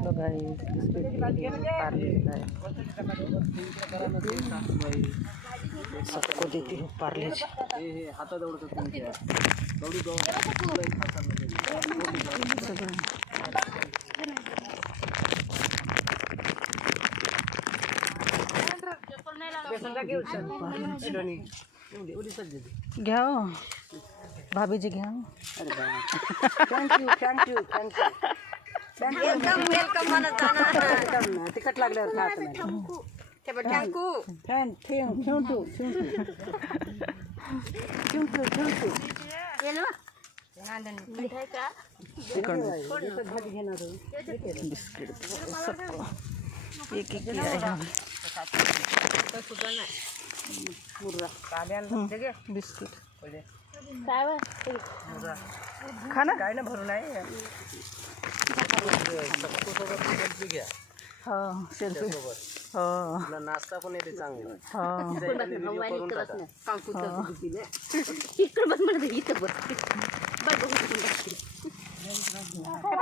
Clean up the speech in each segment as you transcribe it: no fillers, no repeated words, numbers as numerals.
Hello guys, सबको देती हूँ पार्ले। घ्या भाभी जी घ्या। थँक यू वेलकम म्हणत जाणार तिखट लागल्यावर खायचं नाही बिस्किट सबको एक एक बिस्किट खाना काय ना भरून आहे हाँ सेल्फी हाँ नाश्ता पण येते चांगला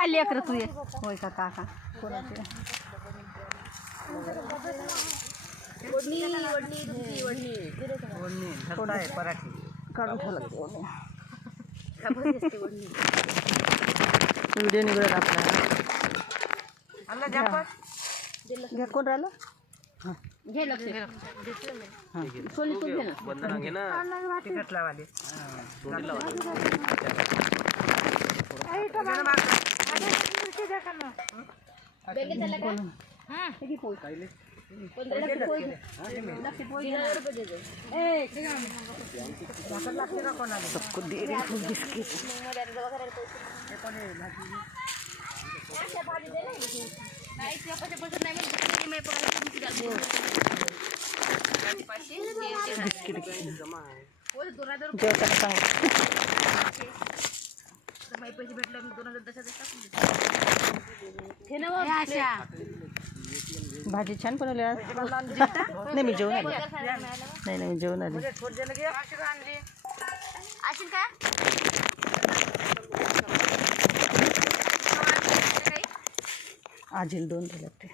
लेकर तू होय का काका कोणाचे पराठी काढून ठेवलं व्हिडिओ निघत आपल्याला घ्या कोण राहिलं वंदना घे ना तिखट लावाले सबको दे रही हूँ बिस्किट। भाजी छान बनवली आज। नाही मी जेवण आली नाही मी जेवण आली आजील 2 दिले ते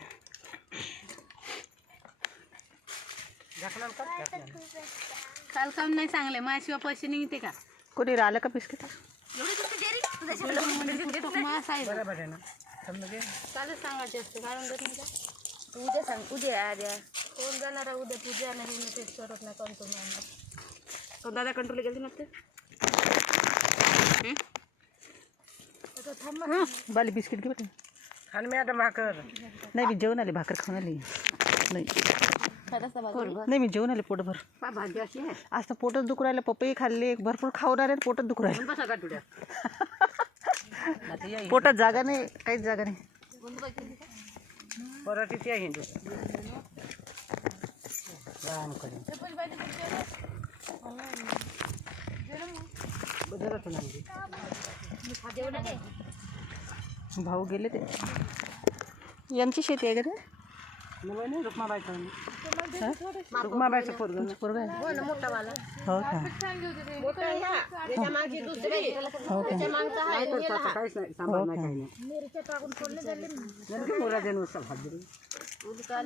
काल काम नाही सांगले माझ्याशिवाय पैसे निघते का कोणी राहिलं का बिस्किट कालच सांगायचे असते कारण उद्या सांग उद्या कोण जाणार उद्या पूजा नाही तेच करत नाही कंट्रोल तो दादा कंट्रोल गेली नसते बाली बिस्किट घे बेटा खान मॅडम भाकर नाही मी जेवण आले भाकर खाऊन आली नाही मी जेवण आले पोटभर आज तर पोटच दुखू राहिलं पपई खाल्ले भरपूर खाऊन आले पोटच दुखू राहिलं पोटात जागा नाही काहीच जागा नाही पराठीची आहे हिंदू भाऊ गेले ते यांची शेती आहे का ते रुक्माबाईचं पोरगं पोरगा हो का हो का काहीच नाही सांभाळ नाही काही नाही मुरा देणं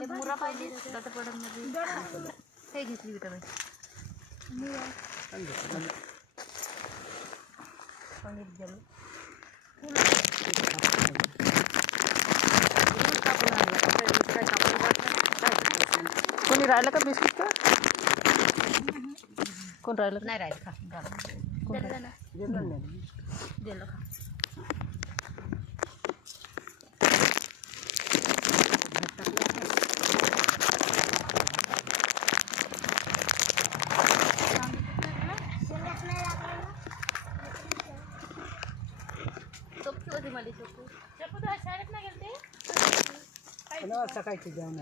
मुरा पाहिजे हे घेतली विटामिन कोणी राहिलं का बिस्किट का कोण राहिलं नाही राहील खा दिलं खा शाळेत नाही गेले सकाळची जेवण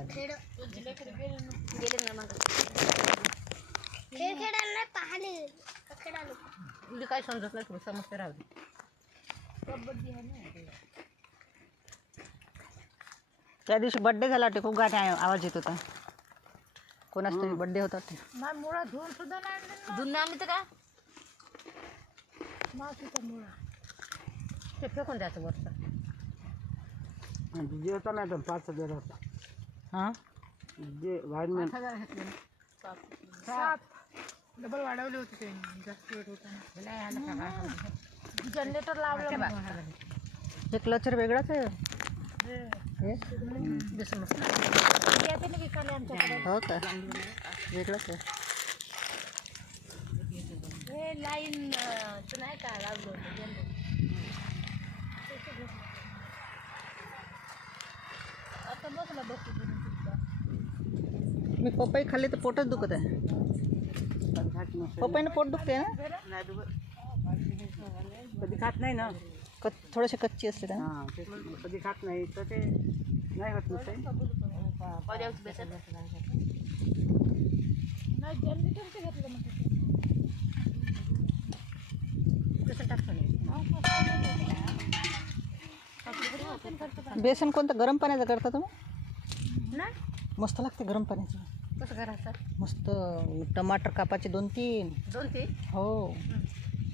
गेले ना मग खेळायला पाहिले तुला काय समजत नाही तुला समजते राहू कबड्डी आहे ना त्या दिवशी बर्थडे झाला वाटते खूप गाठी आवाज येत होता कोणाच तरी बर्थडे होता ते मुळा धुवून सुद्धा नाही धुवून आणली तर का मावशीचा मुळा ते फेकून द्यायचं वरचं जे होता नाही तर 5,000 होता हां जे वायरमॅन डबल वाढवले होते ते जास्त वेट होता जनरेटर लावलं हे क्लचर वेगळाच आहे हे आमच्याकडे हो का वेगळंच आहे हे लाईन नाही का लावलं होतं आता बसला बसू मी पपई खाल्ली तर पोटच दुखत आहे पपईनं पोट दुखते ना कधी खात नाही ना थोडेसे कच्ची असते ना हां ते कधी खात नाही तर ते नाही होत नसते बेसन कोणतं गरम पाण्याचं करता तुम्ही नाही मस्त लागते गरम पाण्याचं कसं करायचं मस्त टमाटर कापाचे 2-3 2-3 हो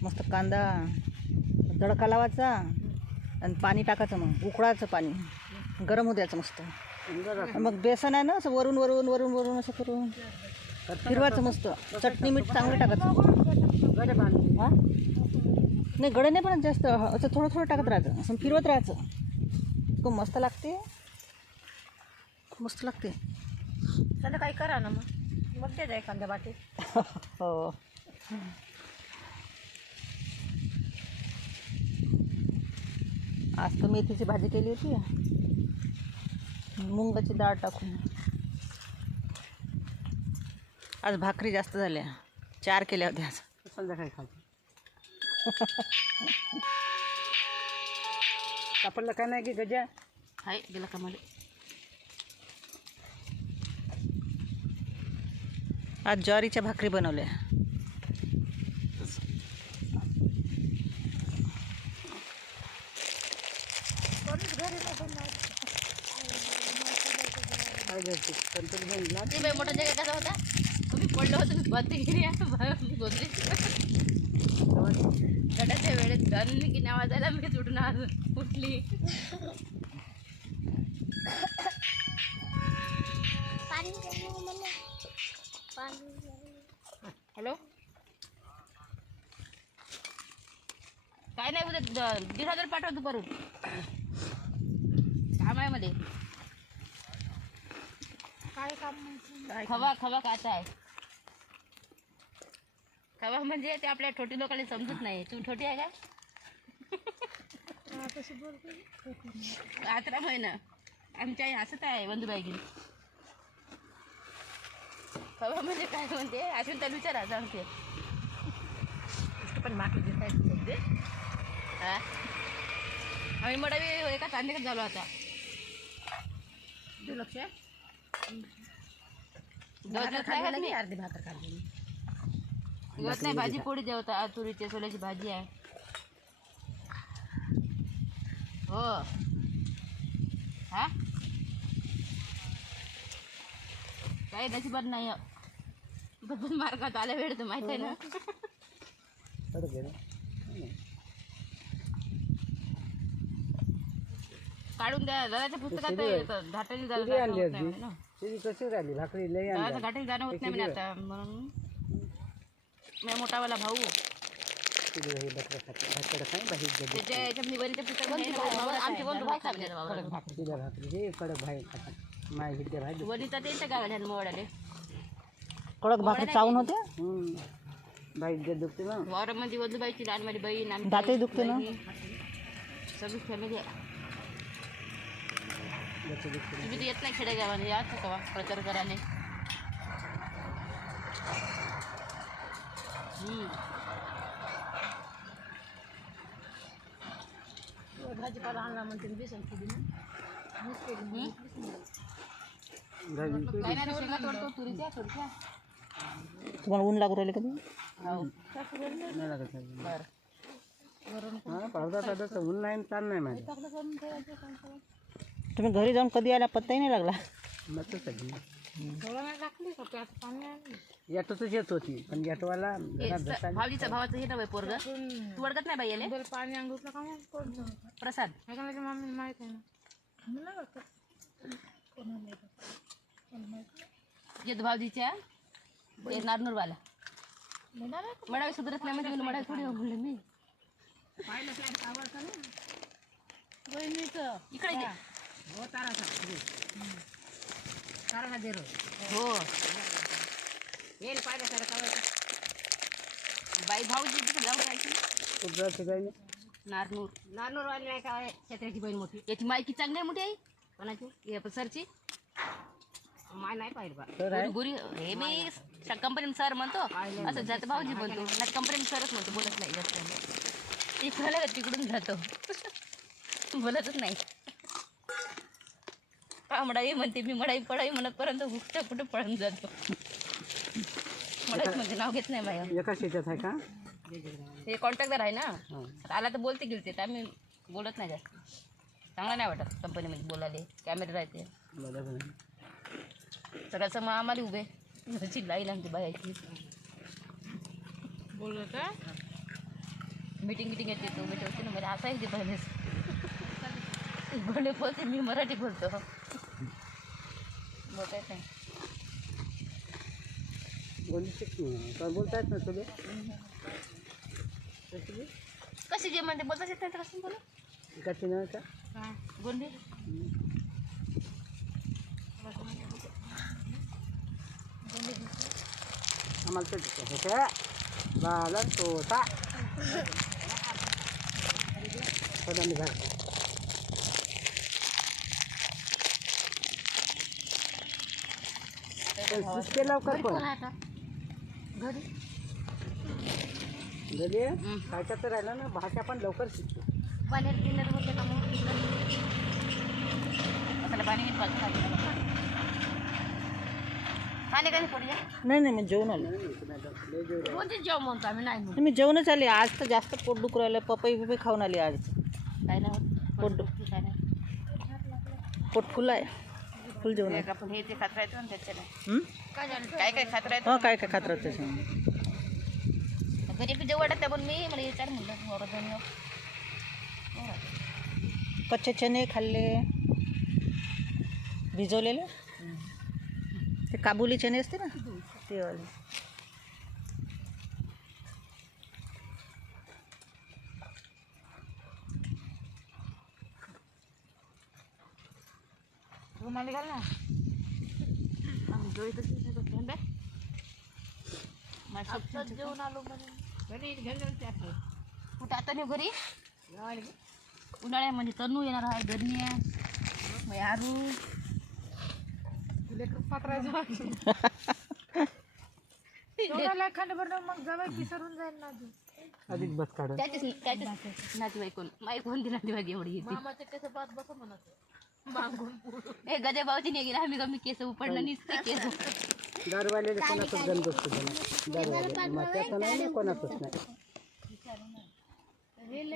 मस्त कांदा तडका लावायचा आणि पाणी टाकायचं मग उकळायचं पाणी गरम होऊ द्यायचं मस्त मग बेसन आहे ना असं वरून वरून वरून वरून असं करून फिरवायचं मस्त चटणी मीठ चांगलं टाकायचं गडे बांधले हां नाही गडे नाही पण जास्त असं थोडं थोडं टाकत राहायचं असं फिरवत राहायचं खूप मस्त लागते मस्त लागते त्याला काही करा ना मग ते जाय एखाद्या वाटेत हो आज तर मेथीची भाजी केली होती मुंगाची डाळ टाकून आज भाकरी जास्त झाल्या 4 केल्या होत्या आज संध्याकाळी खाते सापडलं काय नाही की गजा हाय गेला का मला आज ज्वारीच्या भाकरी बनवल्या काय घ्यायची कंट्रोल घेऊन ते बाई मोठा जगा कसा होता तुम्ही पडलं होतं मी बंद गोदरी गटाच्या वेळेत धन की नावाजायला मी सुटून आज उठली हॅलो काय नाही उद्या 1,500 पाठवा दुपारून काम आहे मध्ये काय काम खवा खवा काचा आहे खवा म्हणजे ते आपल्या छोटी लोकांना समजत नाही तू छोटी आहे का 11 महिना आमच्या आई हसत आहे बंधुबाई घेऊन खवा म्हणजे काय म्हणते अजून त्याला विचारा सांगते पण मागे देत आहेत सध्या हा आम्ही मडा एका तांदेकडे झालो आता तू लक्ष अर्धी भाकर काढली गवत नाही भाजी पोळी जेवता तुरीच्या सोल्याची भाजी आहे हो हा काही नशिबात नाही बदल मार्गात आल्या वेळ तर माहित आहे ना काढून द्या दादाच्या पुस्तकात घाटाने कशी राहिली भाकरी लई दादाचं घाटाने जाणं होत नाही म्हणे आता म्हणून मी मोठावाला भाऊ त्याच्या याच्यामध्ये वरीच्या पुस्तकात आमचे बंधू भाई भाकरी कडक भाई खातात माय विद्या भाई वरीचा त्यांच्या गावाला मोडाले कडक भाकरी चावून होते भाई विद्या दुखते ना वावरामध्ये वधूबाईची लहान माझी बहीण दातही दुखते ना सगळी फॅमिली आहे तुम्ही तर येत नाही खेडेगावाने याच का प्रचार करायला भाजीपाला आणला म्हणते बेसन तुरीच्या थोडक्या तुम्हाला ऊन लागू राहिले कधी पावसात ऊन नाही ताण नाही माहिती तुम्ही घरी जाऊन कधी आला पत्ताही नाही लागला याटोच येत होती पण याटोवाला भावजीचा भावाचं हे नव्हे पोरग तू वडगत नाही बाई याले पाणी अंगुतलं का प्रसाद माहित आहे ना भाऊजीच्या ते नारनूरवाला मडावी सुधरत नाही म्हणजे मडावी थोडी बोलले मी इकडे घे. हो बाई भाऊजी तिथे जाऊन राहायची नारनूर नारनूरवाली नाही काय शेताची बहीण मोठी याची मायकी चांगली आहे मोठी आहे कोणाची सरची माय नाही पाहिजे बा गुरी हे मी कंपनीत सर म्हणतो असं जातं भाऊजी बोलतो नाही कंपनीत सरच म्हणतो बोलत नाही जास्त इकडे तिकडून जातो बोलतच नाही का मडाई म्हणते मी मडाई पडाई म्हणतपर्यंत कुठं कुठं पळून जातो मडाई म्हणजे नाव घेत नाही बाई एका शेतात आहे का हे कॉन्ट्रॅक्टर आहे ना आला तर बोलते गेलते तर आम्ही बोलत नाही जास्त चांगला नाही वाटत कंपनीमध्ये बोलायला कॅमेरे राहते सगळ्याचं मग आम्हाला उभे घरची लाईन आमची बायाची बोललो का मीटिंग गिटिंग येते तो उभे ठेवते ना मला असायची पहिलेच बोलले बोलते मी मराठी बोलतो बोलतायच नाही बोलता येत ना तुझे कशी जे म्हणते बोलताच येत नाही तर कसं बोला कशी नाही का गोंडी आम्हाला तर बाला तोता सदा निघा शिकते लवकर पण घरी घरी काय तर राहिलं ना भाषा पण लवकर शिकतो पाण्यात डिनर होते का मग असं पाणी पाणी कधी पडले नाही नाही मी जेवण आले रोजच जेव म्हणतो आम्ही नाही म्हणतो मी जेवणच आले आज तर जास्त पोट दुखू राहिलं पपई बिपई खाऊन आली आज काय नाही पोट काय नाही पोट फुलं आहे फुल जेवण आहे. आपण हे ते खात राहतो ना त्याच्याने हं? काय काय खात राहतो हो काय काय खात राहते त्याच्यानं. घरी जेव वाटत त्या पण मी मला विचार म्हणलं वरदन कच्चे चणे खाल्ले भिजवलेले ते काबुली चणे असते ना ते वाले रुमाली घाल ना जेवण आलो कुठं आता नाही घरी उन्हाळ्यामध्ये तनू येणार आहे गरमी आहे आरू मग जवळ पिसरून जाईल ना अधिक बस काढ त्याचेच नातेवाईक कोण माई कोणती नातेवाईक एवढी येते केस पाच बस म्हणत हे गजे भाऊची नाही गेला आम्ही कमी केस उपडणं निसते केस दारवालेले कोणाचंच गंध असतो दारवाले मग त्याचं नाही कोणाचंच नाही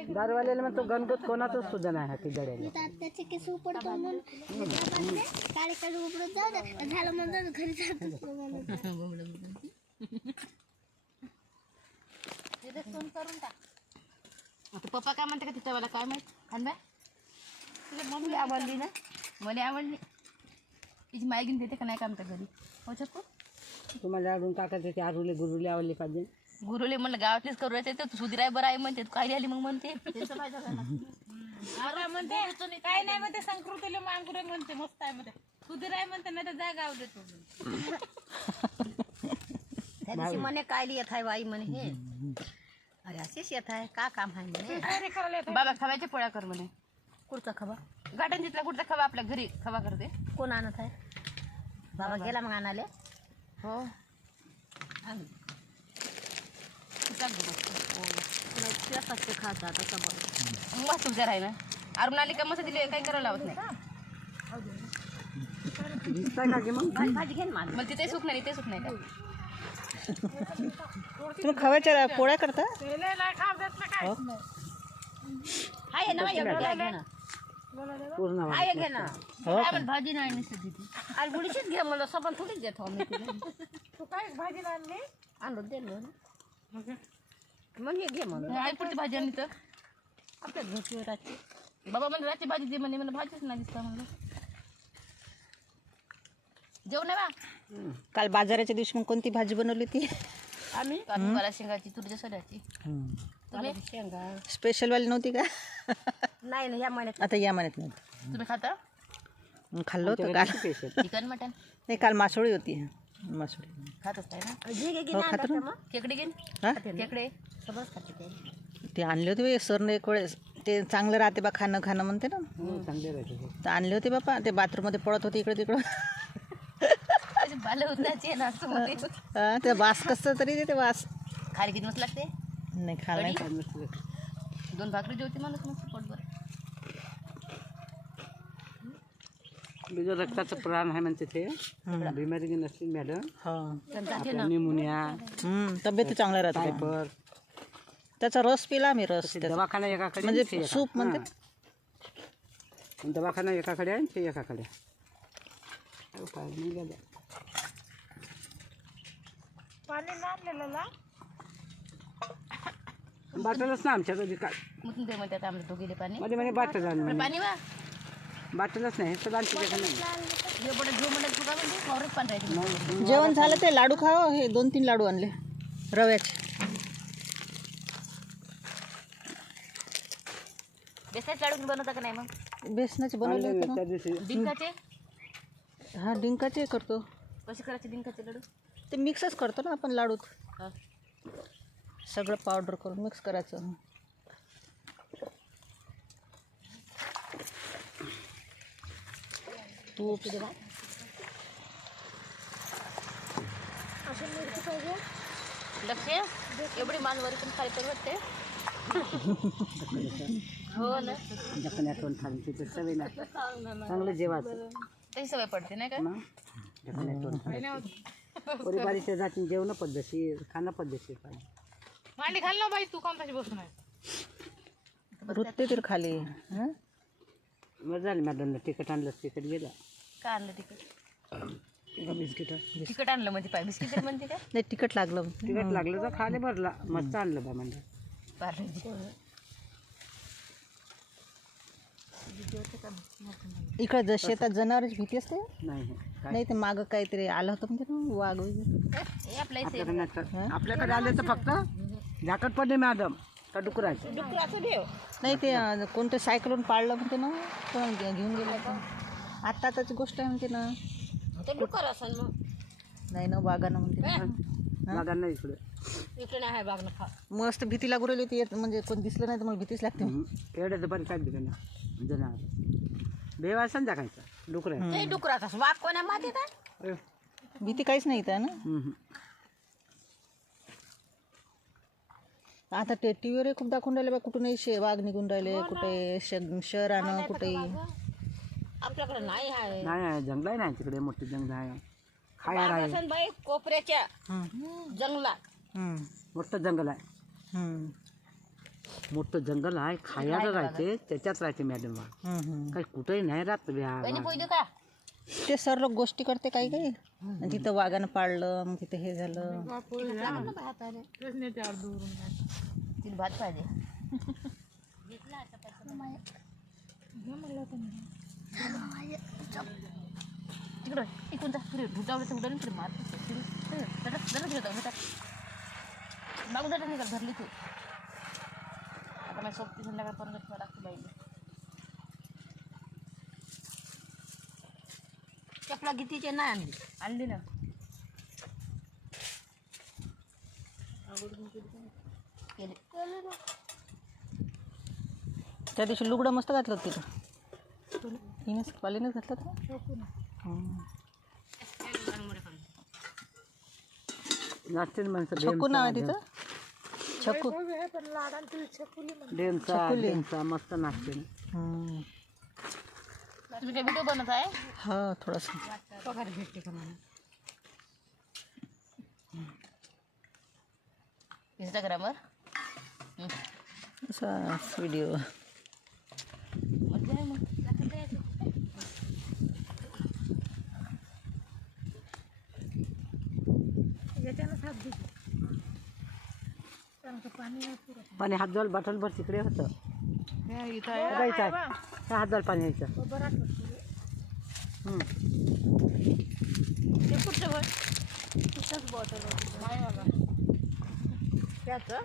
दारवालेला मग तो गणगोत कोणाचंच सुद्धा नाही हाती दड्याला त्याचे केस उपडतो म्हणून काळे काळे उपडत जाऊ द्या झालं म्हणतात घरी करून टाक आता पप्पा काय म्हणते का तिच्या वेळेला काय माहित आणि बाय तुला मम्मी आवडली ना मला आवडली तिची माय घेऊन देते का नाही का आमच्या घरी हो शकतो तुम्हाला अजून टाकायचं ते आरुले गुरुले आवडले पाहिजे गुरुले म्हणलं गावातलीच करू राहते तू सुधीराय बरं आहे म्हणते तू काय आली मग म्हणते म्हणते काय नाही म्हणते संस्कृतीला मांगुरे म्हणते मस्त आहे म्हणते सुधीराय म्हणते नाही तर जा गाव देतो त्या दिवशी म्हणे काय येत आहे बाई म्हणे हे अरे असेच येत आहे का काम आहे म्हणे बाबा खव्याच्या पोळ्या कर म्हणे कुठचा खवा गार्डन जिथला कुठचा खवा आपल्या घरी खवा करते कोण आणत आहे बाबा गेला मग आणाले हो खातात मस्त विचार आहे ना अरुण आली का मस्त दिली काही करायला लावत नाही दिसताय का की मग भाजी घे ना मला तिथे सुख नाही ते सुख नाही का तुम्ही खव्याच्या पोळ्या करता हो? हाय ना घे ना पूर्ण हाय घे ना हो का? भाजी नाही नसते तिथे आज गुडीशीच घे मला सोबत थोडीच देतो आम्ही तुला तू काय भाजी आणली आणलो दिलो मग हे घे म्हणून आई पुढची भाजी आणली तर आपल्या घरची राहते बाबा म्हणजे रात्री भाजी दे म्हणे, मला भाजीच नाही दिसता म्हणलं. जेवण आहे बा काल बाजाराच्या दिवशी मग कोणती भाजी बनवली होती? आम्ही मला शेंगाची तुरीच्या सोड्याची. तुम्ही स्पेशलवाली नव्हती का? नाही ना या महिन्यात आता या महिन्यात नाही. तुम्ही खाता खाल्लं होतं काल. चिकन मटन नाही काल मासोळी होती. मासोळी खातच आहे ना. हो खातो ना. खेकडे घेईन हा खेकडे सगळंच खाते ते. ते आणले होते बे सरने एक वेळेस. ते चांगलं राहते बा खाणं खाणं म्हणते ना. चांगले राहते. तर आणले होते बापा. ते बाथरूममध्ये पडत होते इकडे तिकडं. बालं उतरायची आहे ना असं मध्ये. हा, ते वास कसं तरी ते वास. खाली किती मस्त लागते. नाही खाल नाही. 2 भाकरी जेवते माणूस मस्त पोटभर. बिगर रक्ताचं प्राण आहे म्हणते ते. बिमारी नसली मॅडम. हा निमोनिया, तब्येत चांगल्या राहते. टायफॉइड. त्याचा रस पिला आम्ही रस. त्याचा. दवाखाना एकाकडे म्हणजे आणि ते सूप म्हणते. हां. दवाखाना एकाकडे आहे आणि ते एकाकडे. उपाय नाही गेला. पाणी आणलेलं बाटलच ना आमच्याकडे काय. मुतून ते म्हणतात आमच्या दोघीले पाणी. मध्ये मध्ये बाटल आणून. पाणी वा बाटलच नाही सगळं आमच्याकडे नाही. हे बडं घेऊ म्हणत तुका म्हणजे वावरच पाणी राहते. जेवण झालं ते लाडू खावं. हे 2-3 लाडू आणले रव्याचे. बेसनाचे लाडू बनवता का नाही मग? बेसनाचे बनवले होते त्या ना. दिवशी डिंकाचे हा डिंकाचे करतो. कसे करायचे डिंकाचे लाडू? ते मिक्सच करतो ना आपण लाडूत. हा. सगळं पावडर करून मिक्स करायचं. तूप लक्ष एवढी मानवरी पण खाली परवडते. हो ना जखन आठवण खाली तिथे सवय ना चांगलं जेवायचं. तशी सवय पडते नाही का? मग जखन आठवण खाली परिवारीच्या जाती जेवण पद्धतशीर खाणं पद्धतशीर पाहिजे. मांडी घाल ना बाई तू कोण तशी बसून आहे. रुतते तर खाली. हं? मग झालं मॅडमला तिकट आणलं तिकट गेलं. का आणलं तिकट? बिस्किट तिकट आणलं म्हणजे पाय बिस्किट म्हणते का? नाही तिखट लागलं. तिकट लागलं तर खाले भरला मस्त आणलं बा म्हणजे. पार्लेजी इकडं जर शेतात जनावरांची भीती असते. नाही काय नाही ते मागं काहीतरी आलं होतं म्हणजे ना वाघ वगैरे. हे आपल्या इथे आपल्याकडे नाही तर- आपल्याकडे आले तर फक्त झाकट पडले मॅडम का डुकरायचं. नाही ते कोणतं सायकलून पाळलं म्हणते ना. कोण घेऊन गेलं होतं. आताची गोष्ट आहे म्हणते ना. ते डुकर असेल मग. नाही ना वाघानं म्हणते. वाघांना इकडे इकडे नाही आहे बागनं खा. मस्त भीती लागू राहिली होती. म्हणजे कोण दिसलं नाही तर मला भीतीच लागते. एवढ्या बरी काय दिलं ना जनावर बेवा संध्याकाळचा डुकरायचं. ते डुकराचा वाघ कोणा मातीत आहे? भीती काहीच नाही इथं ना. आता ते टी व्हीवर खूप दाखवून राहिले बा. कुठूनही वाघ निघून राहिले. कुठे शहरानं कुठेही. आपल्याकडे नाही आहे. नाही आहे जंगल आहे ना तिकडे मोठी जंगल आहे. खायार आहे असन बाई कोपऱ्याच्या जंगलात. मोठं जंगल आहे. मोठं जंगल आहे खायाला राहते त्याच्यात राहते मॅडम. काही कुठेही नाही राहत बहिणी पोई देऊ का? ते सर लोक गोष्टी करते काही काही. आणि तिथं वाघानं पाळलं मग तिथं हे झालं. तिला भात पाहिजे. तिकडं इकडून जा फिरे भुजावलं उडलं फिर मार मागून जाता निघाल भरली तू. आता माझी सोबती संध्याकाळपर्यंत लागते बाईला. चपला कितीचे नाही आणली. आणली ना. त्या दिवशी लुगडं मस्त घातलं होतं तिथं. हिनेच पालीनेच घातलं होतं. नाचते माणसं छकू नाव आहे तिचं. छकू डेमचा मस्त नाचते. तुम्ही काय व्हिडिओ बनवत आहे? हा थोडंसं पगार भेटते का मला? इंस्टाग्रामवर असा व्हिडिओ. मजा आहे मग. पाणी हात जोल बॉटल भर तिकडे होतं. बघा इथं आहे. हा हात पाणी यायचं. ते कुठलं बघ तिथंच बॉटल नाही बाबा त्याचं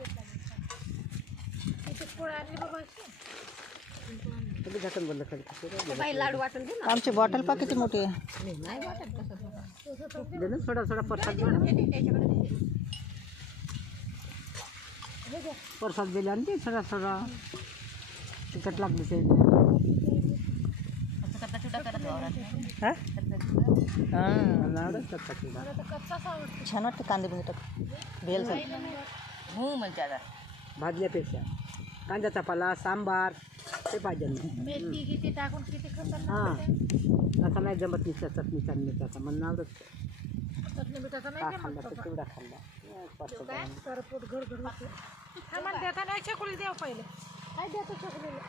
तिथे पोळी आणली बाबा सगळी झाकण बंद करायचं. बाई लाडू वाटून दे ना. आमची बॉटल पा किती मोठी आहे. नाही वाटत कसं दे ना थोडा थोडा प्रसाद दे ना. प्रसाद दिला आणि ते थोडा थोडा तिखट लागली ते. असं करता छोटा करत वावरात हा हां मला आवडत कच्चा चिवडा. छान वाटते कांदे बिंदे टाक भेल झाली. हो म्हणजे आता भाजल्यापेक्षा कांद्याचा पाला सांबार ते पाहिजे ना. मेथी किती टाकून किती खतरनाक हां आता नाही जमत नाही चटणीचा मिठाचा मला आवडत. चटणी मिठाचा का नाही खाल्ला तर चिवडा खाल्ला. सरपोट घर घर हा म्हणते आता नाही चकुली द्या पहिले काय देतो चकुलीला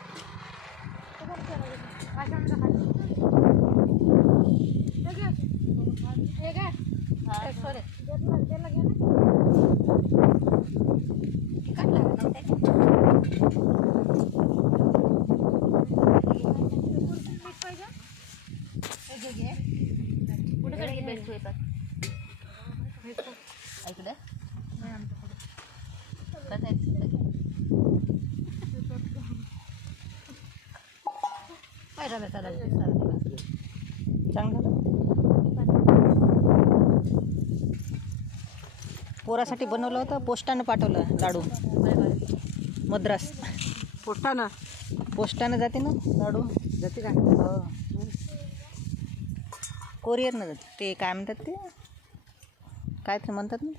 कुठे कडे बेस्ट होतात ऐकलं कसं आहे पाहिजे बेसाला चांगलं झालं. पोरासाठी बनवलं होतं पोस्टानं पाठवलं लाडू मद्रास पोटाना पोस्टानं जाते ना लाडू जाते काय हो कोरिअरनं जाते ते काय म्हणतात ते काय ते म्हणतात ना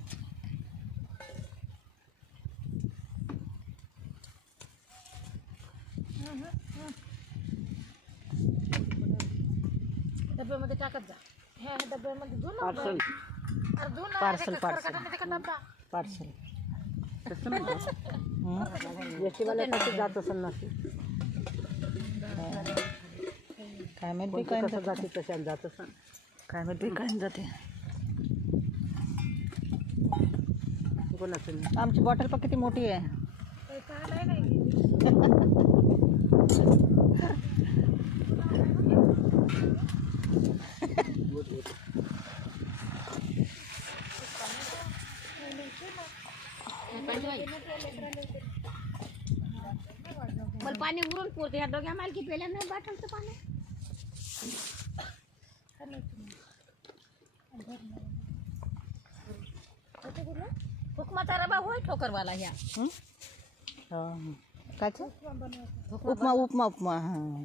डब्यामध्ये टाकत जा ह्या डब्यामध्ये धुवून पार्सल पार्सल पार्सल डब्बा पार्सल कसं म्हणतात एसटीवाल्यासाठी जात असेल ना ते. काय माहित बी कोणतं काय कसं जाते तशाने जात असेल. काय माहित बी काय जाते. कोणाचं नाही. आमची बॉटल पण किती मोठी आहे. मला पाणी उरून पुरते ह्या दोघ्या मालकी पेल्या नाही बाटलचं पाणी हुकमाचा रबा होय ठोकरवाला ह्या हं? हो. कायचं उपमा उपमा उपमा हां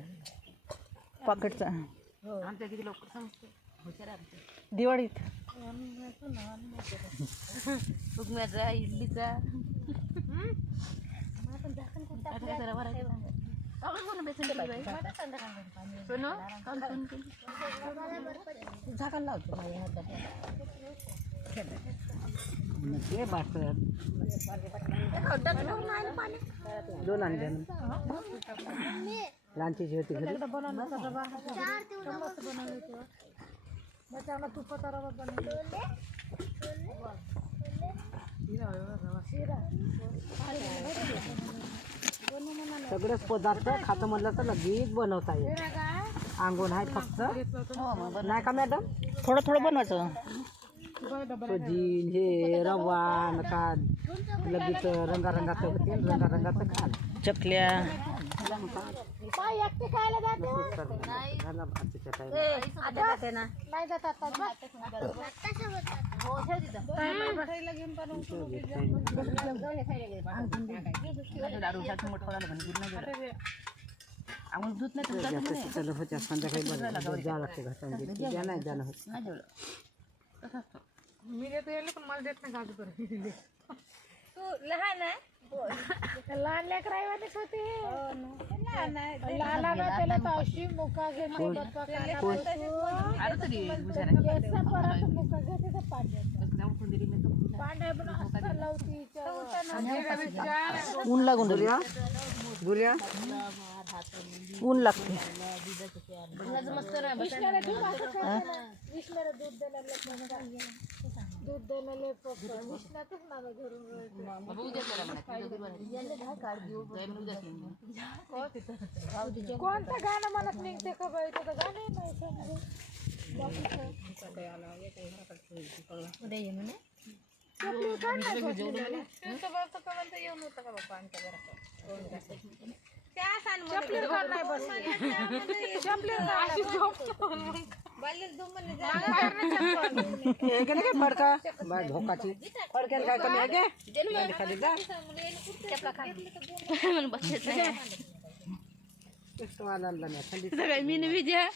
पॉकेटचा आमच्या किती लवकर सांगते हुशार आमचे दिवाळीत हुकम्याचा इडलीचा झाकण लावतो माझ्या हातात ते बाटल दोन आणले ना लहानची होती घरी. तुपाचा रवा बनवला सगळेच पदार्थ खातं म्हणलं तर लगेच बनवता येईल. अंगण आहे फक्त नाही का मॅडम. थोडं थोडं बनवायचं. सोजी हे रवा नका लगेच रंगारंगाचं होते रंगारंगाचं खाल. चकल्या झाला भाजीच्या टाईम. नाही जातात चल होत्या संध्याकाळी जावं लागते घाटांची नाही जाणं होत. मी देतो यायला पण मला देत नाही गाजू कर तू लहान आहे लहान लेकरावानीच होते लहान त्याला तावशी मुका घेते मुका घेते तर पांढ्या पण लावती ऊन लागून गुलिया गुलिया ऊन लागते. विष्णाला दूध द्यायला दूध द्यायला लय पप्पा विष्णातच माझं घरून राहायचं. बाबा उद्या चला म्हणा कोणतं गाणं म्हणत निघते का बाई तुझं गाणं नाही समजत. चपली का नाही घेतली मला? चपली का नाही बसली? चपली का नाही बसली? हे का नाही काय फडका बाय भोकाची फडक्याला काय कमी आहे गे खाली जा तुम्हाला आणला नाही थंडी मी विजय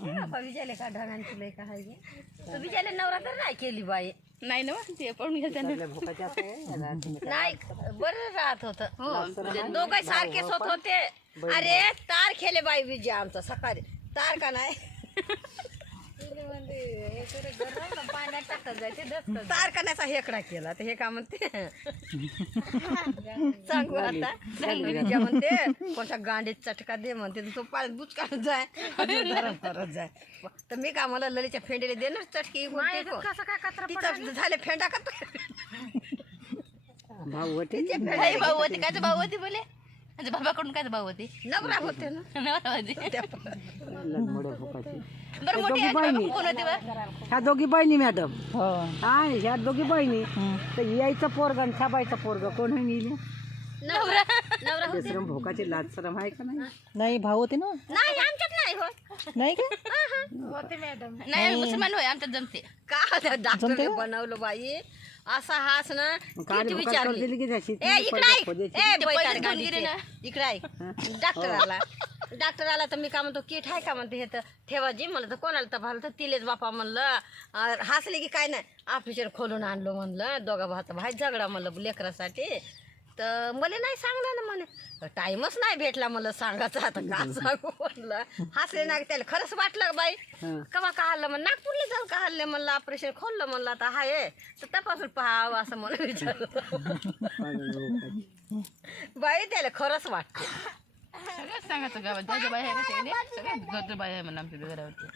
विजयला का ढगांची लय का हाय विजयला नवरात्र नाही केली बाई नाही ना ते पळून घेते भोकाची असते नाही बरं राहत होत दोघं सारखेच होत होते अरे तार खेळे बाई विजय आमचा सकाळी तार का नाही पाण्यात टाकत जायचे तार करण्याचा हेकडा केला तर हे का म्हणते सांगू आता विजय म्हणते कोणत्या गांडीत चटका दे म्हणते तो पाण्यात बुचकात जाय गरम करत जाय तर मी का मला ललीच्या फेंडीला दे ना चटकी तिथं झाले फेंडा का भाऊ होते भाऊ होते काय भाऊ होती बोले म्हणजे बाबाकडून काय भाऊ होती नवरा होते ना नवरा होती भोकाची बरं मोठी कोण होती बा ह्या दोघी बहिणी मॅडम हो हा ह्या दोघी बहिणी तर यायचं पोरग आणि थांबायचं पोरग कोण होईल नवरा नवरा बेसरम भोकाची लाज सरम आहे का नाही नाही भाऊ होते ना नाही आमच्यात नाही हो नाही का होते मॅडम. नाही मुसलमान होय आमच्यात जमते का डॉक्टरने बनवलं बाई असा हास ना किती विचारली दिली की त्याची ए इकडे आहे डॉक्टर आला तर मी का म्हणतो किट आहे का म्हणते हे तर ठेवा जी म्हणलं तर कोणाला तपासलं तर तिलेच बापा म्हणलं हसले की काय नाही ऑफिसर खोलून आणलो म्हणलं दोघा भाचा भाई झगडा म्हणलं लेकरासाठी तर मला नाही सांगलं ना म्हणे टाइमच नाही भेटला मला सांगायचं आता का सांगू म्हणलं हसले ना त्याला खरंच वाटलं बाई कवा का हल्लं मग नागपूरला जाऊन का हल्ले म्हणलं ऑपरेशन खोललं म्हणलं आता हाय तर तपासून पाहावं असं मला विचारलं बाई त्याला खरंच वाटतं सगळ्यात सांगायचं गावात ज्या बाई आहे का सगळ्यात गरज बाई आहे म्हणा आमच्या घरावरती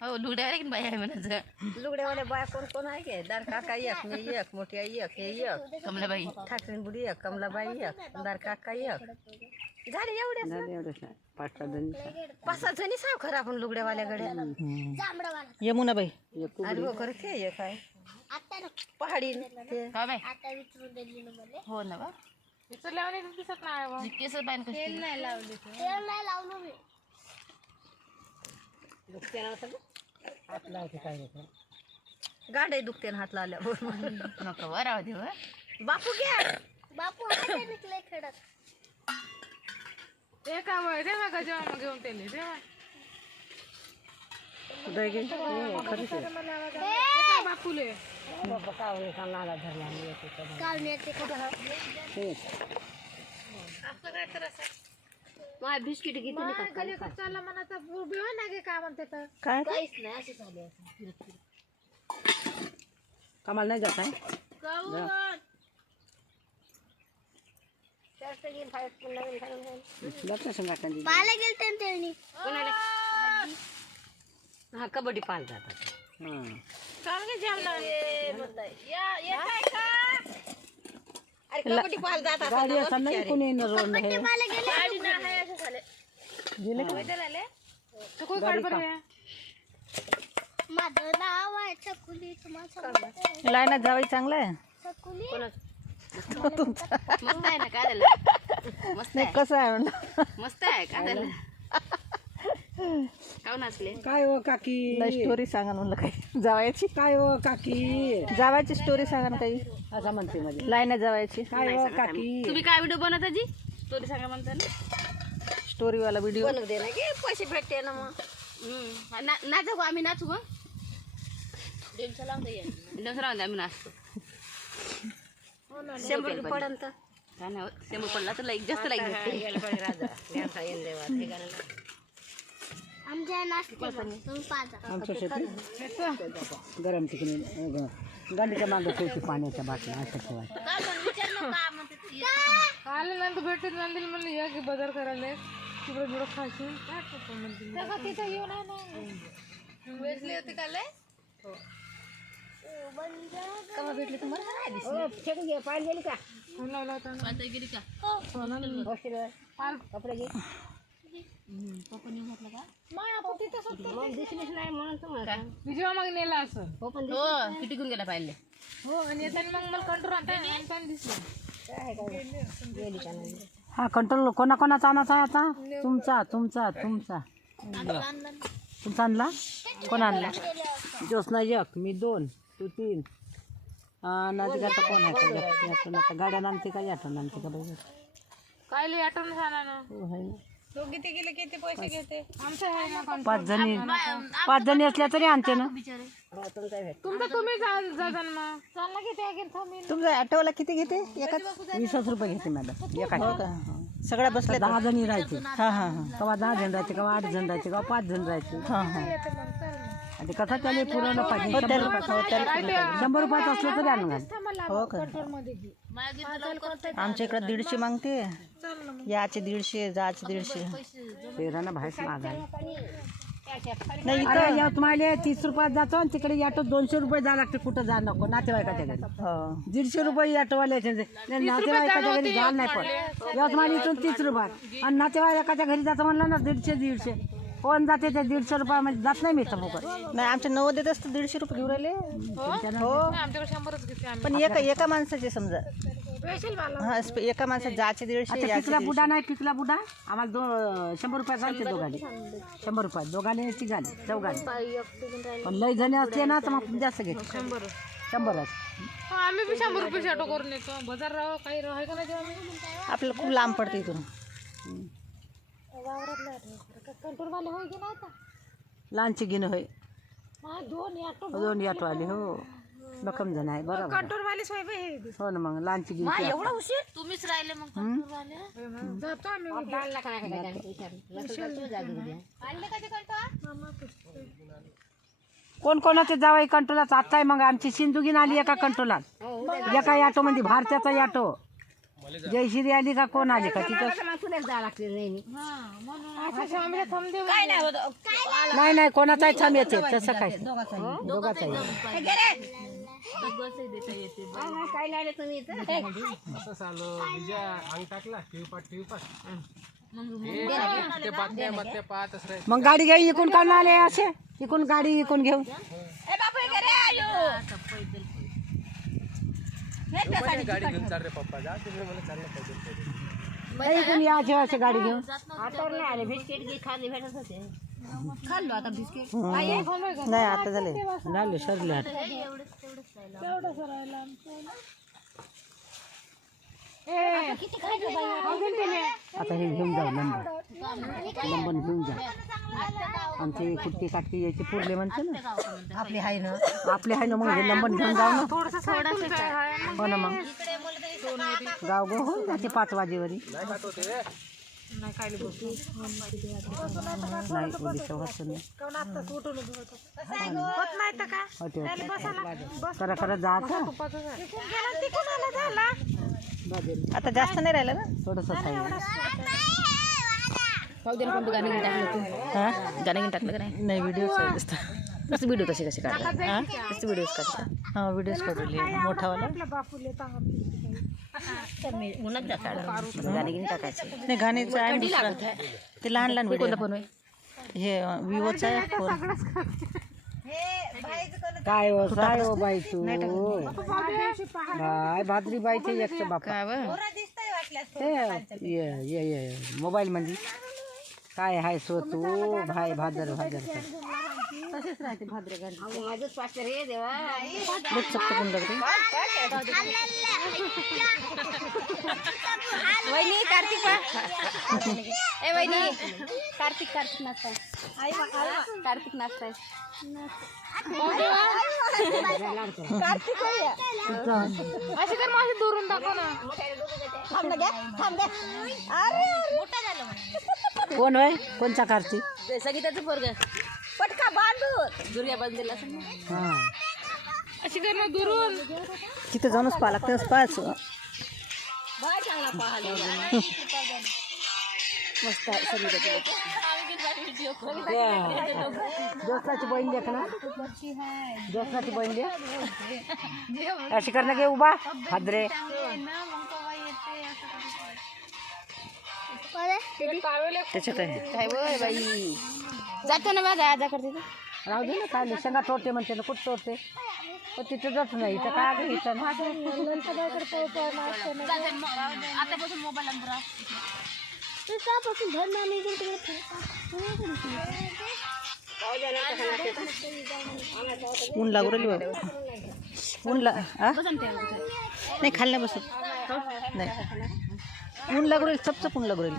हो लुगड्या आहे की बाई आहे म्हणायचं लुगड्यावाल्या बाया कोण कोण आहे की दार काका एक मी एक मोठी आई एक हे एक कमलाबाई ठाकरेन बुडी एक कमलाबाई एक दार काका एक झाले एवढे पाच सात जणी साव खरं आपण लुगड्यावाल्याकडे जांभळावाला यमुनाबाई आणि हो खरं ते एक आहे आता ना पहाडी आता विचारून दिली ना मला. हो ना बा विचारल्यावर दिसत नाही बा. केस बाईन कशी तेल नाही लावलं मी. गाडे दुखते हात लावल्यावर नको वराव देव बापू घ्या बापू आता निघले खेळत. ते का वय रे मग जेव्हा मग घेऊन तेले तेव्हा बापूले काल येते कुठं माझ्या बिस्किट घेतली का गली चालला मनाचा बिवा ना गे काय म्हणते तर काय काहीच नाही असे झाले कामाला नाही जात आहे पाहायला गेलते ना त्यांनी. हा कबड्डी पाल जातात चाल गे जेवण अरे कबड्डी पाल जातात गाडी असं नाही कोणी रोड कबड्डी पाहायला गेले. तू कोण काढ बरं या. माझं नाव आहे चकुली तुम्हाला लाईनात जावाई चांगला आहे चकुली मस्त आहे ना काय झालं मस्त नाही कसं आहे म्हणलं मस्त आहे काय झालं काऊन असले काय हो काकी नाही स्टोरी सांगा म्हणलं काही जावायची काय हो काकी जावायची स्टोरी सांगा ना काही असं म्हणते मध्ये लाईनात जावायची काय हो काकी तुम्ही काय व्हिडिओ बनवता जी स्टोरी सांगा म्हणता ना स्टोरीवाला व्हिडिओ बनवू दे ना की पैसे भेटते ना मग नाचू का आम्ही नाचू मग डेमचा लावून दे आम्ही नाचतो 100 रुपये पडन तर काय नाही 100 पडला तर लाईक जास्त लाईक आमच्या नाश्ते तुम्ही पाजा. आमच्या शेती गरम तिकडे गांडीच्या मागं ठेवते पाण्याच्या बाटल्या असं ठेवायचं काल नंतर भेटत नंदिल म्हणलं या की बाजार करायला तिकडे थोडं खाशील काय म्हणते तिथं येऊन आहे ना वेचले होते काल केव्हा भेटली तुम्हाला काय दिसली? हो, फेकून घे, पाणी गेली का? पातळी गेली का? गोष्टीला कपडे घे. पप्पांनी घातलं का? मग दिसलीच नाही म्हणून तुम्हाला. जेव्हा मग नेला असं हो पण हो किती घेऊन गेला पाहिले. हो आणि येताना मग मला कंट्रोल आणता दिसलं. गेली का नाही. हा कंट्रोल कोणाकोणाचा आणायचा आहे आता? तुमचा तुमचा आणला? कोण आणला? ज्योत्स्ना एक, मी 2, तू 3. नदी आता कोण आहे? यातून आता गाड्या आणते का यातून आणते का बघ. काय लई आठवण झाला ना. हो, आहे ना. दोघी ते गेले किती पैसे घेते आमचं आहे ना control. 5 जणी असल्या तरी आणते ना. तुमचं तुम्ही जा ना मग चालला किती आहे थांबी. तुमच्या ॲटोवाला किती घेते एकाच? 20 रुपये घेते मॅडम एका. हो का? सगळ्या बसल्या 10 जणी राहायचे. हां हां हां केव्हा 10 जण राहायचे, केव्हा 8 जण राहायचे, केव्हा 5 जण राहायचे. हां हां. आणि कसं त्याला पुरवलं पाहिजे. हो त्याला हो त्याला 100 रुपयाचं असलं तरी आणून घाल. हो का? आमच्या इकडं 150 मागते. याचे 150, जाचे 150. तेरा ना भाईस मागाय. नाही अरे इथं यवतमाळले 30 रुपयात जातो आणि तिकडे ऑटो 200 रुपये जा लागते. कुठं जा नको नातेवाईकाच्या घरी. हो 150 रुपये ऑटोवाल्याचे नातेवाईकाच्या घरी जायला नाही पण. यवतमाळ इथून 30 रुपये आणि नातेवाईकाच्या घरी जातं म्हणलं ना 150. कोण जाते ते 150 रुपयामध्ये जात नाही मी तर मोकळ. नाही आमच्या 90 देत असतं 150 रुपये घेऊन राहिले. हो आमच्याकडे 100च घेते आम्ही. पण एका माणसाचे समजा हा एका माणसाचे जाचे 150 याचे पिकला बुडा नाही पिकला बुडा आम्हाला 100 रुपये चालते दोघांनी. 100 रुपये दोघांनी तिघांनी चौघांनी. पण लय जणी असते ना तर मग जास्त घेते. 100च. आम्ही बी 100 रुपये ऑटो करून येतो. बाजार राहो काही राहो आहे का नाही जेव्हा आम्ही. आपल्याला खूप लांब पडते इथून. कंट्रोलवाले होय की नाही आता. लहानची गिन होय. 2 ऑटो आले हो. रक्कम जण आहे बरोबर. कंट्रोलवाले सोय बाई हे. हो ना मग लहानची गिन एवढा उशीर तुम्हीच राहिले मग कंट्रोलवाले. जातो आम्ही आणले का ते कंट्रोल? कोण कोणाचे जावाई कंट्रोलात आता आहे. मग आमची सिंधुगीन आली एका कंट्रोलात. एका ऑटो मध्ये भारताचा ऑटो. जयश्री आली का कोण आली का तिथं? नाही नाही कोणाचाही थांब येते तसं काय दोघाचा मग गाडी घेऊन इकून काढून आले असे. इकून गाडी इकून घेऊन इकून याचे असे गाडी घेऊन. खाल्लो आता बिस्किट. नाही आता झाले. झाले सरले आता. आता हे घेऊन जाऊ लंबन घेऊन जा. आमचे कुट्टी काटकी यायचे पुरले म्हणते ना. आपली हाय ना. आपले आहे ना मग हे लंबन घेऊन जाऊ ना. हो ना मग गाव गो होऊन जाते 5 वाजेवरी. नाही ओलीचं होतं नाही. करा करा जायचं. आता जास्त नाही राहिलं ना. थोडंसं आहे. गाणं टाकलं तू. हां गाणं टाकलं का नाही? नाही व्हिडिओ दिसतं. कसं व्हिडिओ कसे काढला? हां कसं व्हिडिओ काढला? हां व्हिडिओज काढले मोठावाला. उन्हात गाणे टाकायचे. नाही गाण्याचं आहे दुसरं. ते लहान लहान व्हिडिओ. पण होय. हे विवोचा आहे फोन. काय हो बाई तू बाय भाद्री बाईचे एकशे बापा मोबाईल मध्ये काय हाय सो तू भाई भादर भादर तसेच राहते भाद्रे गाडी. वहिनी कार्तिक ए वहिनी कार्तिक नाचताय. कार्तिक नाचताय. अशी तर माझी दुरून दाखव ना. कोण होय कोणचा कार्तिक? संगीताचं पोरग पटका बांधून दुर्गा बांधलेला असेल ना. हा अशी कर ना दुरून. तिथं जाऊनच पाहा लागतं. पाहायचं बाय चांगला पाहायला मस्त आहे संगीताचं. जोसनाची बहीण लेख ना जोसनाची बहीण लेख अशी करणं घे उभा हादरे त्याच्यात आहे काय वय बाई जातो ना बा जा करते तर. राहू दे ना काय नाही शेंगा तोडते म्हणते ना कुठं तोडते पण तिथं जात नाही तर काय गं इथं ना आतापासून मोबाईल आणून राहा. त्यापासून घर नाही तिकडे ऊन लागू राहिली बाबा ऊन नाही खाली नाही बसत नाही ऊन लागू राहील चपचप ऊन लागू राहील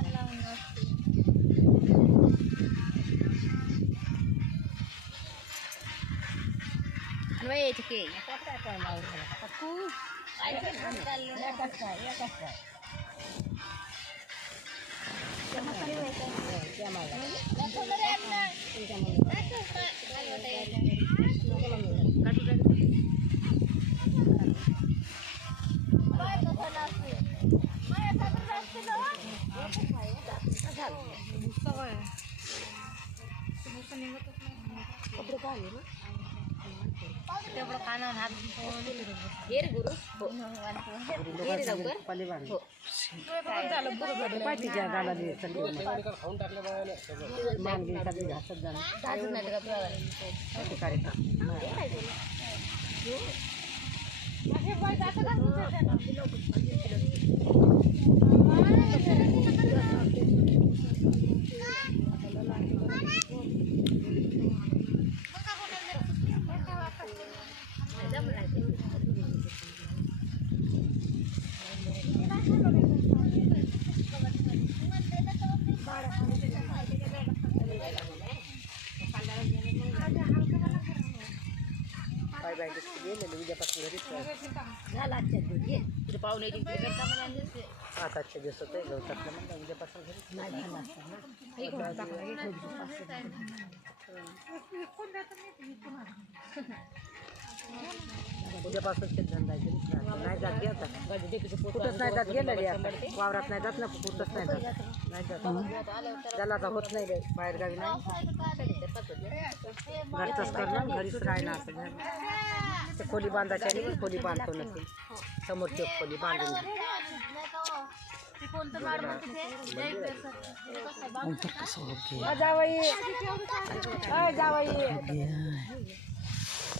तिच्या गालाला मानगी सगळी घासत जाणार पाहुणे आताच्या दिवस होते गवतातलं म्हणलं उद्यापासून उद्यापासून धंदा नाही जात घेता कुठंच नाही जात गेलं रे आता वावरात नाही जात ना कुठंच नाही जात नाही जात त्याला आता होत नाही रे बाहेरगावी नाही घरचंच करणं घरीच राहणं असं ते खोली बांधायच्या नाही खोली बांधतो नसेल समोरची खोली बांधून जावई जावई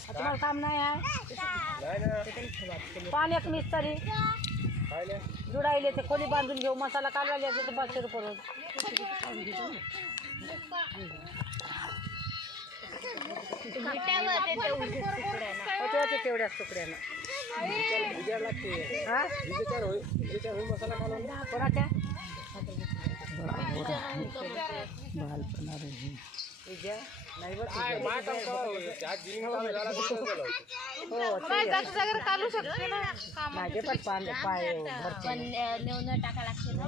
तुम्हाला काम नाही आहे पाणी एक मिस्त्री जुडायले ते खोली बांधून घेऊ मसाला काढवायला तर 500 रुपये रोज तेवढ्याच तुकड्यानं कोणाच्या नाही पण पाय नेऊन टाका लागते ना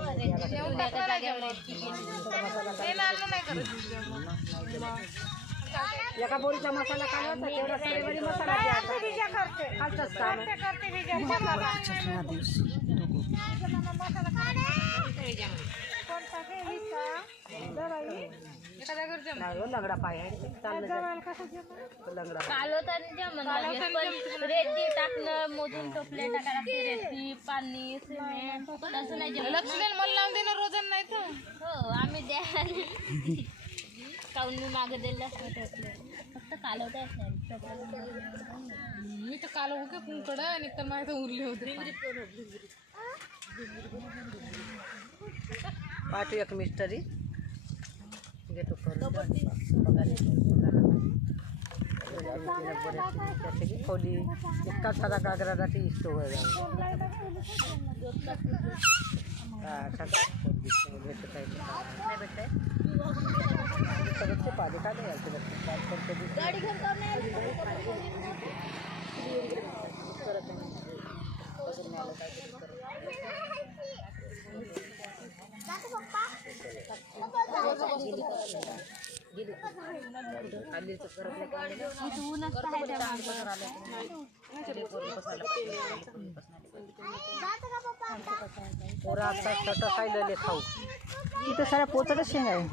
एका बोरीचा मसाला काढायचा तेवढा फ्लेवरी मसाला खालचंच काम लंगडा पाय आहे लंगडा रेती टाकणं मोजून टोपले टाका लागते रेती पाणी सिमेंट तसं नाही लक्ष मला लावून देणं रोजन नाही तर हो आम्ही द्या काऊन मी मागे दिलं फक्त कालवता मी तर काल उगे कुंकड आणि तर माझं उरले होते पाठ एक मिस्टरी घेतो खोली इतका साधा गागरा राहते इस्तो पाणी का नाही गाडी घेऊन का नाही इथं साऱ्या पोचटच शेंगा आहे.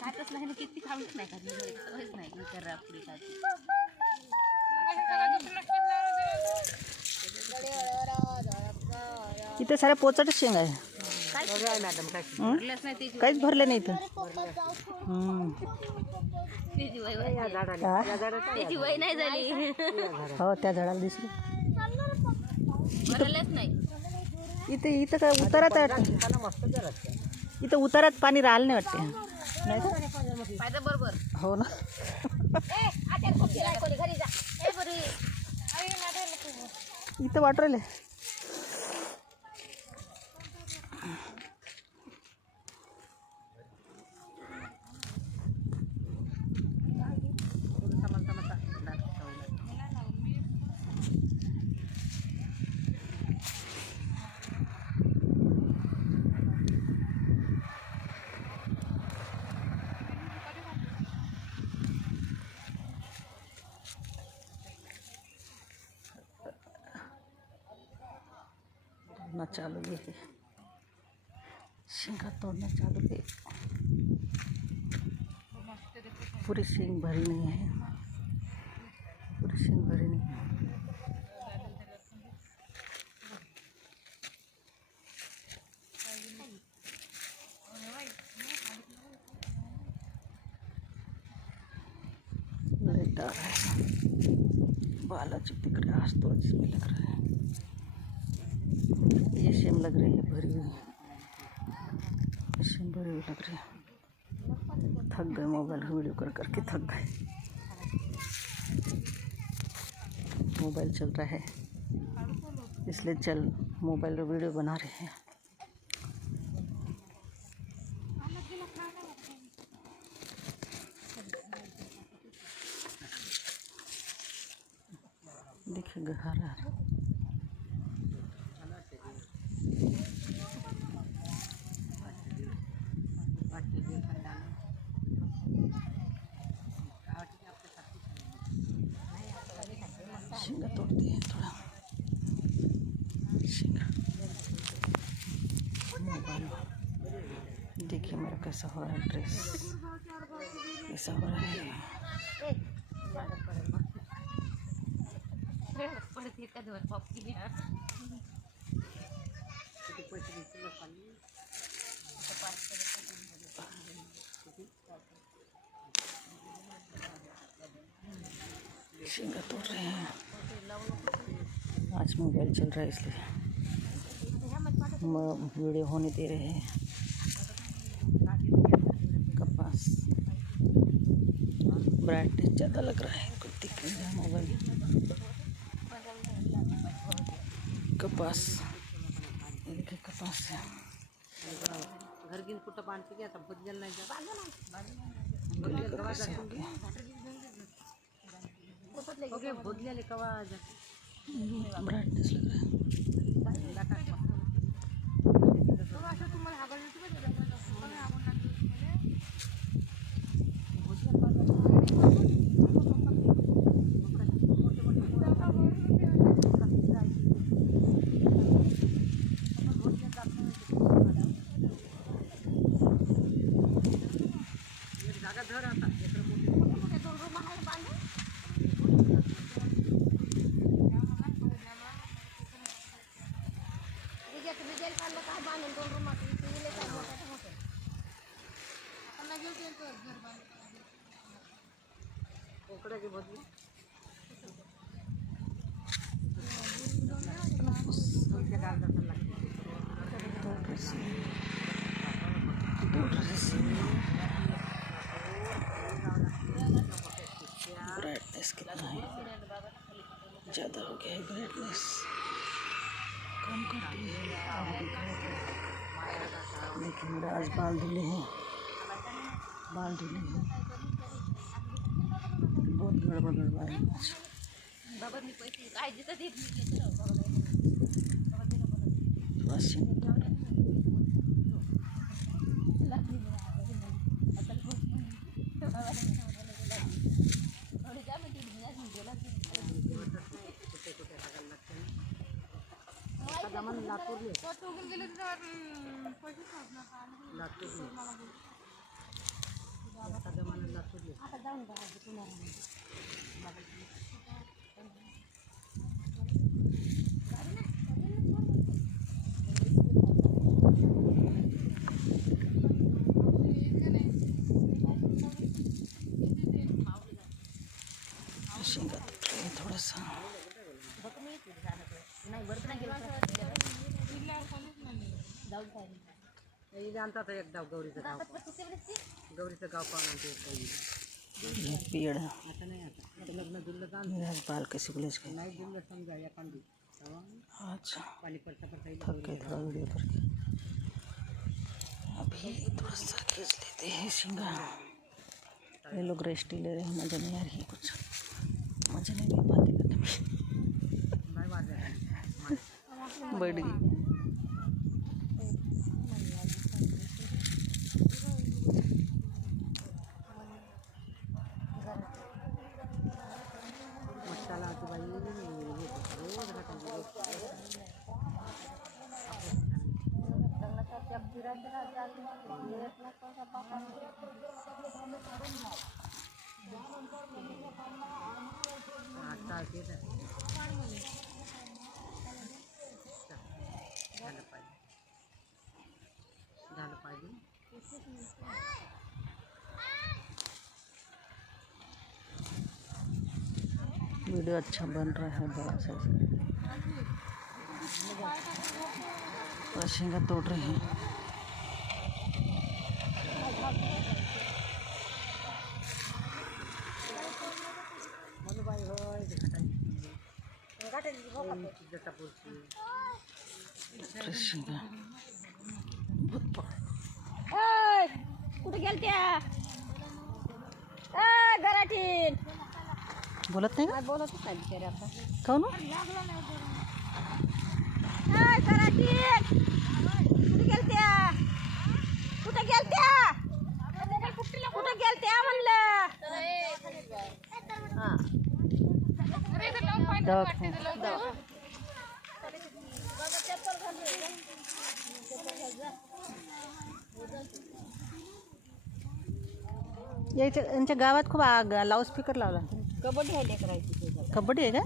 खातच नाही ना, किती खाऊच नाही खात सवयच नाही करा पुढे खायची. इथं साऱ्या पोचटच शेंगा आहे. भरलंच नाही त्याची काहीच भरले नाही इथं. त्याची वय वय हा? त्याची वय नाही झाली. हो त्या झाडाला दिसली. भरलंच नाही. इथे इथं काय उतारात आहे वाटतं. इथं उतारात पाणी राहिलं नाही वाटते. नाही का? फायदा बरोबर. हो ना. इथं वाटर राहिले. तोड़ना चालू है, शेंगा तोड़ना चालू है. पूरी शेंग भरी नहीं है, पूरी शेंग भरी नहीं है. लेटा है बालाजी दिख रहा है, आज तो इसमें लग रहा है. ये सेम लग रही है भरी हुई, सेम भरी हुई लग रही है. थक गए मोबाइल वीडियो कर करके थक गए. मोबाइल चल रहा है इसलिए मोबाइल में वीडियो बना रहे हैं. देखिए गहरा शेंगा तोड़ दिए थोड़ा. शेंगा मोबाइल देखिए मेरा कैसा हो रहा है, ड्रेस कैसा हो रहा है. पडते कधीवर पॉपकी शेंगा तोड़ रहे हैं. आज मोबाइल चल रहा है इसलिए वीडियो होने दे रहे हैं. कपास ब्राइटनेस ज़्यादा लग रहा है, कुछ दिख नहीं रहा मोबाइल. कपास देखिए कपास है. घर घेऊन कुठं बांधते की आता बदल नाही जात. गली का कैसे हो गया. ओके बदलेले कवा ब्राइटनेस लग रहा है. ज़्यादा हो गया है ब्राइटनेस, कम करती है। देखिए मेरा आज बाल धुले हैं, बहुत गड़बड़ है आज। थोड़ा सा थोड़ा सा जानता था एक गौरीचं गाव पाहून पेड़ आता नाही आता लग्न जुळलं का मेरा बाल कैसे गुलेज गए। नाही जुळलं समजा या पांडी अच्छा पाणी पडता पडता थक गए थोड़ा वीडियो पर। अभी थोड़ा सा खींच लेते हैं सिंगा। ये लोग रेस्ट ले रहे हैं, मज़ा नहीं आ रही है कुछ, मज़ा नहीं ले पाते करने में। नाही वाजले बैठ गई मसाला आती बाई आता ते झालं पाहिजे वीडियो अच्छा बन रहा है बड़ा सा। पसीना तोड़ रहे हैं। पसीना बहुत बड़ा। कुठे गेलत्या घरातील बोलत नाही का? बोलतच नाही बिचारे आता काहून? घरातील कुठे गेलत्या कुठे गेलत्या कुठे गेलत्या म्हणलं दवाखान्यात यांच्या गावात खूप लाऊडस्पीकर लावला। कबड्डी आहे लेकरायची कबड्डी आहे का?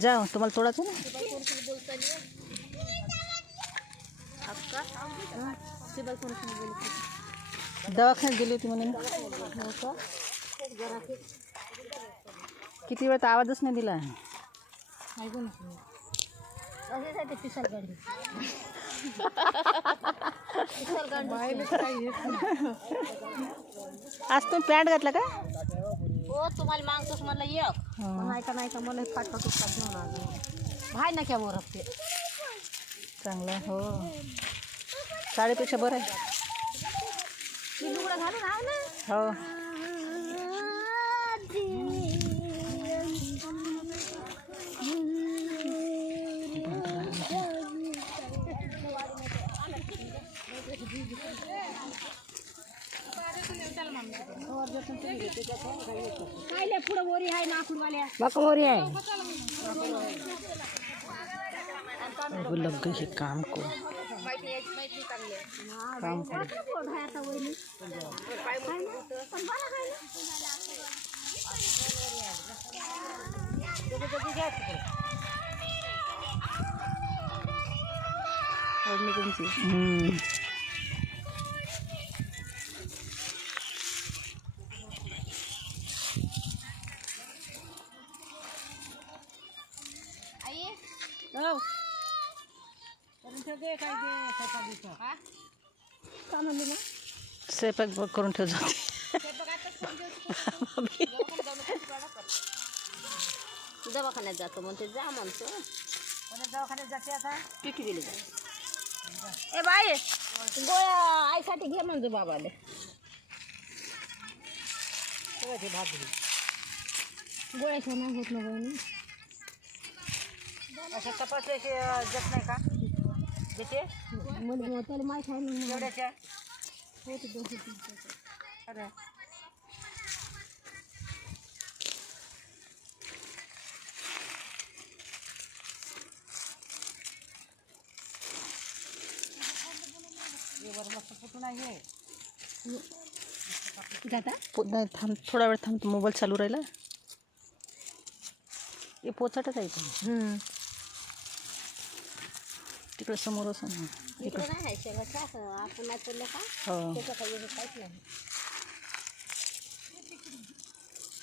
जाओ तुम्हाला तोडायचं ना। दवाखान्यात गेली होती म्हणे। किती वेळ तर आवाजच नाही दिला। आज तुम्ही पॅन्ट घातला का? हो तुम्हाला मागतोस म्हणलं एक नाही का मला फाटका भाई ना क्या बोरते चांगला आहे हो, साडीपेक्षा बरं आहे लुगडं घालून आव ना हो। काय पुढं मोरी आहे नाखूनवाल्या मोरी आहे वो लग गई है काम को, काम को। म्हणली ना स्वयंपाक करून ठेव जाते. दवाखान्यात जातो म्हणते जा म्हणतो दवाखान्यात जाते आता किती दिले जा ए बाई गोळ्या आईसाठी घे म्हणतो बाबाले गोळ्या खाणं होत ना बहिणी अशा तपासल्याशी जत नाही का देते मग त्याला माहीत आहे ना एवढ्याच्या मस्त फुटून आहे जाता नाही थांब, थोडा वेळ थांब. मोबाईल चालू राहिला. हे पोचाटच आहे पण तिकडे समोरच आहे ना. इकडे नाही आहे शेवटचा आपण नाही पडलं का हो त्याचं काही काहीच नाही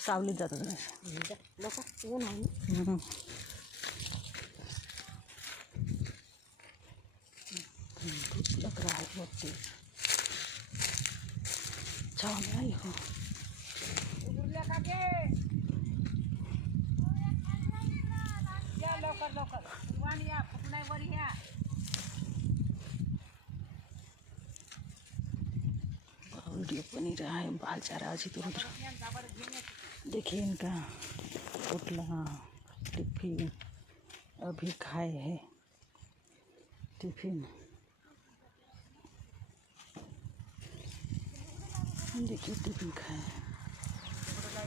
सावलीत जातात नाही. लोक ऊन आहे ना छान आहे हो. लवकर लवकर वाणी या फुटून आहे वर या वीडियो बनी रहा है. बाल जा रहा है इधर उधर. देखिए इनका पुतला टिफिन अभी खाए है. टिफिन देखिए टिफिन खाए.